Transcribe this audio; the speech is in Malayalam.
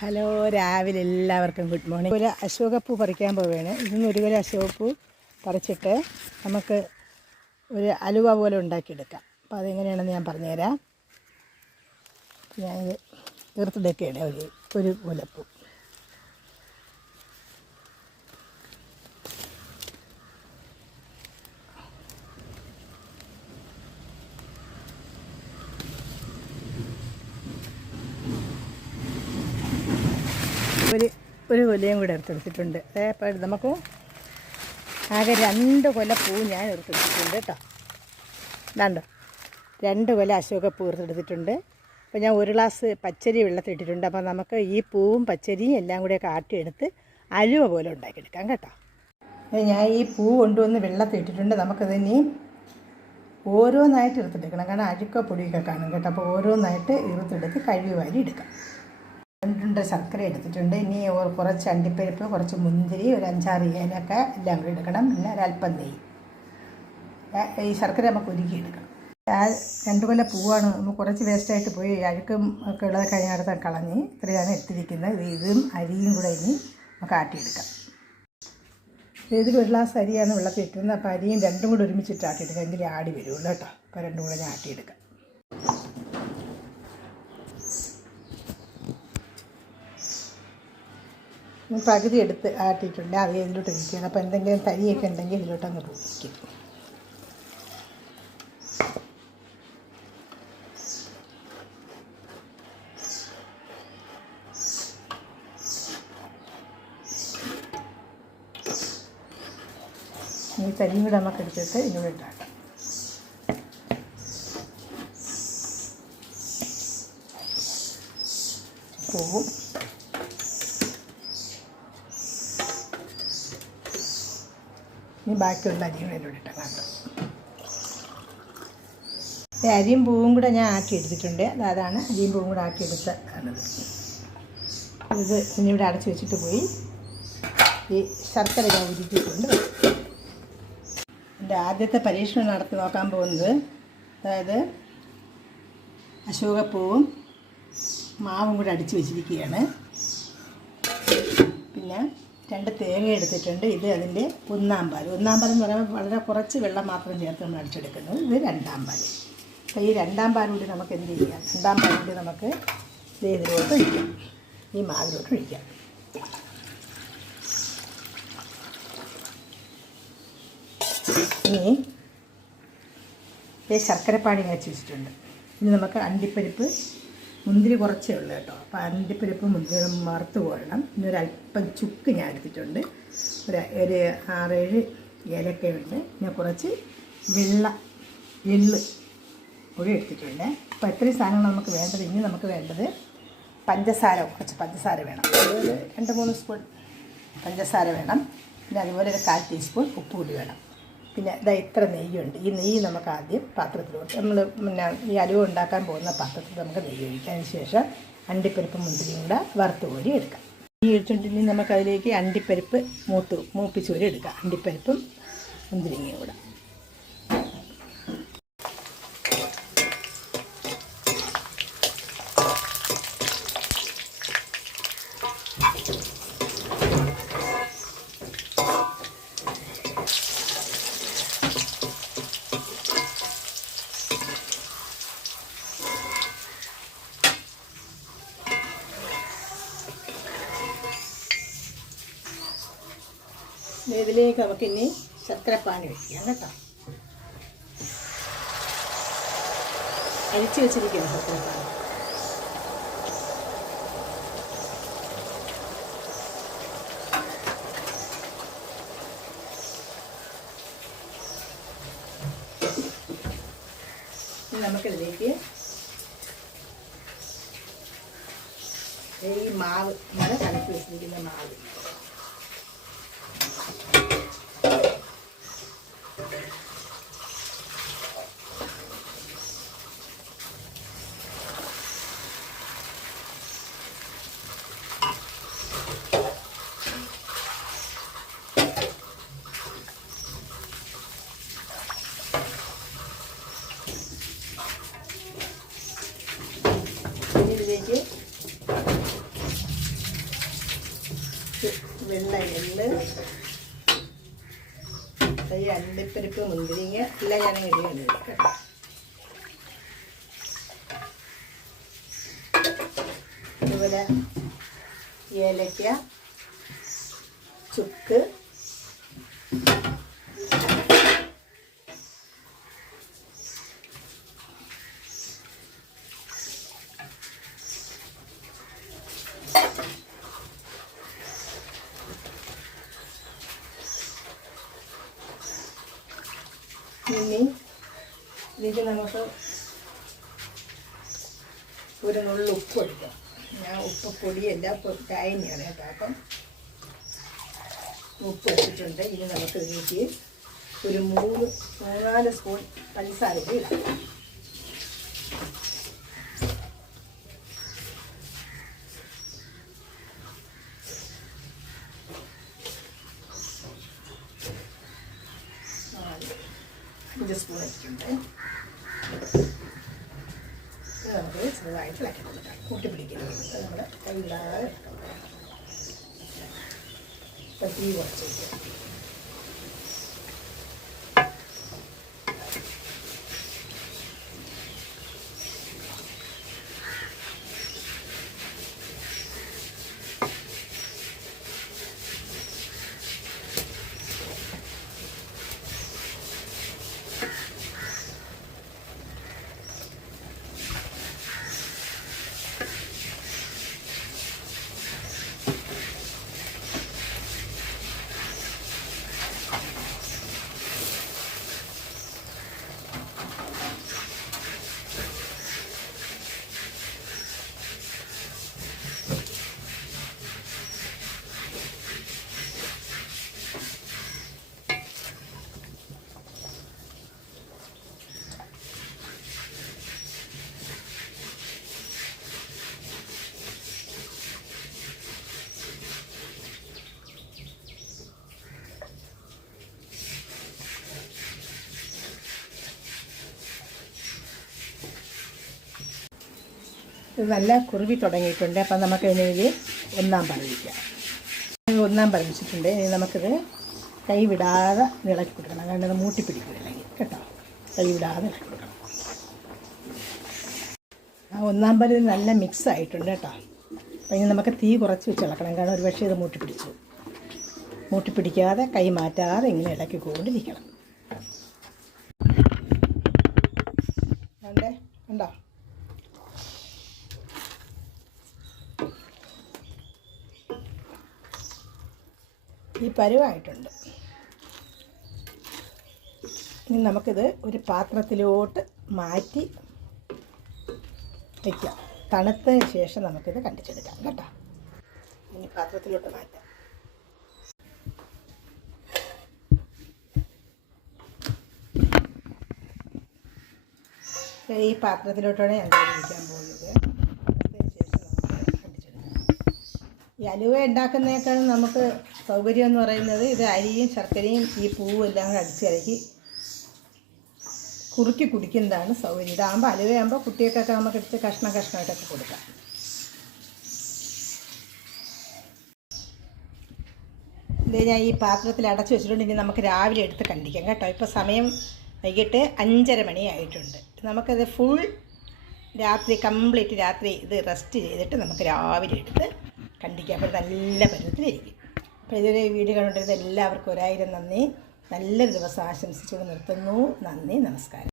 ഹലോ രാവിലെ എല്ലാവർക്കും ഗുഡ് മോർണിംഗ്. ഒരു അശോകപ്പൂ പറിക്കാൻ പോവുകയാണ്. ഇതിന്ന് ഒരു കിലോ അശോകപ്പൂ പറിച്ചിട്ട് നമുക്ക് ഒരു അലുവ പോലെ ഉണ്ടാക്കിയെടുക്കാം. അപ്പോൾ അതെങ്ങനെയാണെന്ന് ഞാൻ പറഞ്ഞുതരാം. ഞാനിത് തീർത്തെടുക്കുകയാണ് ഒരു ഒരു മുലപ്പൂ ഒരു കൊലയും കൂടെ എടുത്തെടുത്തിട്ടുണ്ട്. അപ്പോൾ നമുക്ക് ആകെ രണ്ട് കൊല പൂ ഞാൻ എടുത്തെടുത്തിട്ടുണ്ട് കേട്ടോ. ഇതാണ്ടോ? രണ്ട് കൊല അശോകപ്പൂ എടുത്തെടുത്തിട്ടുണ്ട്. അപ്പോൾ ഞാൻ ഒരു ഗ്ലാസ് പച്ചരി വെള്ളത്തിട്ടിട്ടുണ്ട് അപ്പോൾ നമുക്ക് ഈ പൂവും പച്ചരിയും എല്ലാം കൂടെ കാട്ടിയെടുത്ത് അലുവ പോലെ ഉണ്ടാക്കിയെടുക്കാം കേട്ടോ. ഞാൻ ഈ പൂ കൊണ്ടുവന്ന് വെള്ളത്തിട്ടിട്ടുണ്ട് നമുക്കതിനി ഓരോന്നായിട്ട് എടുത്തെടുക്കണം. കാരണം അഴുക്ക പൊടിയൊക്കെ കാണും കേട്ടോ. അപ്പോൾ ഓരോന്നായിട്ട് ഇറുത്തെടുത്ത് കഴുകി വാരി എടുക്കാം. രണ്ടുണ്ട് ശർക്കര എടുത്തിട്ടുണ്ട്. ഇനി ഒരു കുറച്ച് അണ്ടിപ്പരിപ്പ് കുറച്ച് മുന്തിരി ഒരു അഞ്ചാറ് ഏലക്ക എല്ലാം കൂടി എടുക്കണം. പിന്നെ ഒരല്പം നെയ്യ്. ഈ ശർക്കര നമുക്ക് ഒരുക്കി എടുക്കണം. രണ്ട് കൊല്ല പൂവാണ്. നമുക്ക് കുറച്ച് വേസ്റ്റായിട്ട് പോയി. അഴുക്കും ഒക്കെ ഉള്ളത് കഴിഞ്ഞിടത്ത് കളഞ്ഞ് ഇത്രയാണ് എടുത്തിരിക്കുന്നത്. ഇത് അരിയും കൂടെ ഇനി നമുക്ക് ആട്ടിയെടുക്കാം. ഇതിൽ ഒരു ഗ്ലാസ് അരിയാണ് വെള്ളത്തിൽ ഇട്ടിരുന്നത്. അപ്പോൾ അരിയും രണ്ടും കൂടെ ഒരുമിച്ചിട്ട് ആട്ടിയെടുക്കാം എങ്കിലേ ആടി വരുള്ളൂ കേട്ടോ. അപ്പോൾ രണ്ടും കൂടെ ഞാൻ ആട്ടിയെടുക്കാം. പകുതി എടുത്ത് ആട്ടിയിട്ടുണ്ട്. അത് ഇതിലോട്ട് ഇരിക്കുകയാണ് അപ്പോൾ എന്തെങ്കിലും തരിയൊക്കെ ഉണ്ടെങ്കിൽ ഇതിലോട്ട് അങ്ങ് പൂജിക്കും ഈ തരിയും കൂടെ നമുക്ക് എടുത്തിട്ട് ഇതിലൂടെ ഇട്ടാക്കാം പോവും. ഇനി ബാക്കിയുള്ള അരിയും കൂടെ ഇട്ടിട്ട് കാട്ടും അരിയും പൂവും കൂടെ ഞാൻ ആക്കി എടുത്തിട്ടുണ്ട്. അത് അതാണ് അരിയും പൂവും കൂടെ ആക്കി എടുത്ത ഇത് ഇനി ഇവിടെ അടച്ചു വെച്ചിട്ട് പോയി. ഈ ശർക്കര ഞാൻ ഉരുക്കിക്കൊണ്ട് വരും. എന്റെ ആദ്യത്തെ പരീക്ഷണം നടത്തി നോക്കാൻ പോകുന്നത് അതായത് അശോകപ്പൂവും മാവും കൂടെ അടിച്ചു വെച്ചിരിക്കുകയാണ്. പിന്നെ രണ്ട് തേങ്ങ എടുത്തിട്ടുണ്ട്. ഇത് അതിന്റെ ഒന്നാം പാൽ ഒന്നാം പാൽ എന്ന് പറയുമ്പോൾ വളരെ കുറച്ച് വെള്ളം മാത്രം ചേർത്ത് നമ്മൾ അടിച്ചെടുക്കുന്നത് ഇത് രണ്ടാം പാൽ അപ്പോൾ ഈ രണ്ടാം പാൽ കൂടി നമുക്ക് എന്ത് ചെയ്യാം? രണ്ടാം പാൽ കൂടി നമുക്ക് ഇത് ഇതിലോട്ട് ഒഴിക്കാം. ഈ മാവിലോട്ട് ഒഴിക്കാം. ഇനി ഞാൻ വെച്ച് വെച്ചിട്ടുണ്ട്. ഇനി നമുക്ക് അണ്ടിപ്പരിപ്പ് മുന്തിരി കുറച്ചേ ഉള്ളൂ കേട്ടോ. അപ്പോൾ അതിന്റെ പരിപ്പ് മുന്തിരി വറുത്ത് പോരണം. പിന്നെ ഒരു അല്പം ചുക്ക് ഞാൻ എടുത്തിട്ടുണ്ട്. ഒരു ഒരു ആറേഴ് ഏലക്കയുണ്ട് പിന്നെ കുറച്ച് വെള്ള എള്ള് കൂടി എടുത്തിട്ടുണ്ട്. അപ്പോൾ ഇത്രയും സാധനങ്ങൾ നമുക്ക് വേണ്ടത്. ഇനി നമുക്ക് വേണ്ടത് പഞ്ചസാര കുറച്ച് പഞ്ചസാര വേണം. ഒരു രണ്ട് മൂന്ന് സ്പൂൺ പഞ്ചസാര വേണം. പിന്നെ അതുപോലെ ഒരു കാൽ ടീസ്പൂൺ ഉപ്പ് കൂടി വേണം. പിന്നെ ഇതാ ഇത്ര നെയ്യുണ്ട്. ഈ നെയ്യ് നമുക്ക് ആദ്യം പാത്രത്തിലോട്ട് നമ്മൾ പിന്നെ ഈ അലുവ ഉണ്ടാക്കാൻ പോകുന്ന പാത്രത്തിൽ നമുക്ക് നെയ്യ് ഒഴിക്കാം. ശേഷം അണ്ടിപ്പരിപ്പ് മുന്തിരിയും കൂടെ വറുത്ത് കോരി എടുക്കാം. ഈ ഒഴിച്ചുണ്ടെങ്കിൽ നമുക്കതിലേക്ക് അണ്ടിപ്പരിപ്പ് മൂത്ത് മൂപ്പിച്ചൂരി എടുക്കാം. അണ്ടിപ്പരിപ്പും മുന്തിരിങ്ങയും കൂടെ. ഇതിലേക്ക് നമുക്ക് ഇനി ശർക്കരപ്പാനി വയ്ക്കാം കേട്ടോ. അരിച്ചു വെച്ചിരിക്കുകയാണ് ശർക്കരപ്പാനി. നമുക്കിതിലേക്ക് ഈ മാവ് നമ്മൾ കണക്ക് വെച്ചിരിക്കുന്ന മാവ് ഇനി ഇതിലേക്ക് എള്ള് ഈ അണ്ടിപ്പരിപ്പ് മുന്തിരിങ്ങ എല്ലാം ഞാൻ ഇടുകയാണ് അതുപോലെ ഏലക്ക ചുക്ക് ഇനി ഇതിലേക്ക് നമുക്ക് ഒരു ഉപ്പ് എടുക്കാം ഞാൻ ഉപ്പ് പൊടിയല്ല കായനെയാണ് കേട്ടോ. അപ്പം ഉപ്പ് ഇട്ടിട്ടുണ്ട്. ഇനി നമുക്ക് ഇതിലേക്ക് ഒരു മൂന്ന് മൂന്നാൽ സ്പൂൺ പഞ്ചസാര ഇടാം. അഞ്ച് സ്പൂൺ ഇട്ടിട്ടുണ്ട് ഇത് നമുക്ക് ചെറുതായിട്ട് ഇളക്കി കൊടുക്കാം കൂട്ടി അത് നമ്മൾ കൈവിടാതെ ഇളക്കണം ഇപ്പം തീ കുറച്ച് ഇത് നല്ല കുറുവി തുടങ്ങിയിട്ടുണ്ട്. അപ്പം നമുക്ക് ഇതിൽ ഒന്നാം പറവിക്കാം ഒന്നാം പറവിച്ചിട്ടുണ്ട് ഇനി നമുക്കിത് കൈവിടാതെ ഇളക്കി കൊടുക്കണം. കാരണം ഇത് മൂട്ടിപ്പിടിക്കില്ലെങ്കിൽ കേട്ടോ? കൈവിടാതെ ഇളക്കി കൊടുക്കണം. ആ ഒന്നാം പരുവി നല്ല മിക്സ് ആയിട്ടുണ്ട് കേട്ടോ. അപ്പം ഇനി നമുക്ക് തീ കുറച്ച് വെച്ച് ഇളക്കണം. കാരണം ഒരു പക്ഷേ ഇത് മൂട്ടിപ്പിടിച്ചു മൂട്ടിപ്പിടിക്കാതെ കൈ മാറ്റാതെ ഇങ്ങനെ ഇളക്കിക്കൊണ്ടിരിക്കണം കണ്ടേ? ഉണ്ടോ ഈ പരുവായിട്ടുണ്ട്. ഇനി നമുക്കിത് ഒരു പാത്രത്തിലോട്ട് മാറ്റി വയ്ക്കാം തണുത്തതിന് ശേഷം നമുക്കിത് കണ്ടിച്ചെടുക്കാം കേട്ടോ. ഇനി പാത്രത്തിലോട്ട് മാറ്റാം. ഈ പാത്രത്തിലോട്ടാണ് ഞാൻ കഴിക്കാൻ പോകുന്നത് തണുത്തതിന് ശേഷം നമുക്ക് കണ്ടിച്ചെടുക്കാം അലുവ ഉണ്ടാക്കുന്നതിനേക്കാളും നമുക്ക് സൗകര്യം എന്ന് പറയുന്നത് ഇത് അരിയും ശർക്കരയും ഈ പൂവും എല്ലാം കൂടെ അടിച്ച് കുറുക്കി കുടിക്കുന്നതാണ് സൗകര്യം. ഇതാകുമ്പോൾ അലുവയാകുമ്പോൾ കുട്ടികൾക്കൊക്കെ നമുക്ക് എടുത്ത് കഷ്ണം കഷ്ണമായിട്ടൊക്കെ കൊടുക്കാം. ഇത് ഞാൻ ഈ പാത്രത്തിൽ അടച്ചു വെച്ചിട്ടുണ്ട്. ഇനി നമുക്ക് രാവിലെ എടുത്ത് കണ്ടിക്കാം കേട്ടോ. ഇപ്പോൾ സമയം വൈകിട്ട് അഞ്ചര മണിയായിട്ടുണ്ട് നമുക്കത് ഫുൾ രാത്രി കംപ്ലീറ്റ് രാത്രി ഇത് റെസ്റ്റ് ചെയ്തിട്ട് നമുക്ക് രാവിലെ എടുത്ത് കണ്ടിക്കാം അപ്പോൾ നല്ല പരുവത്തിലിരിക്കും അപ്പോൾ ഇതൊരു വീഡിയോ കണ്ടുകൊണ്ടിരുന്ന എല്ലാവർക്കും ഒരായിരം നന്ദി. നല്ലൊരു ദിവസം ആശംസിച്ചുകൊണ്ട് നിർത്തുന്നു. നന്ദി നമസ്കാരം.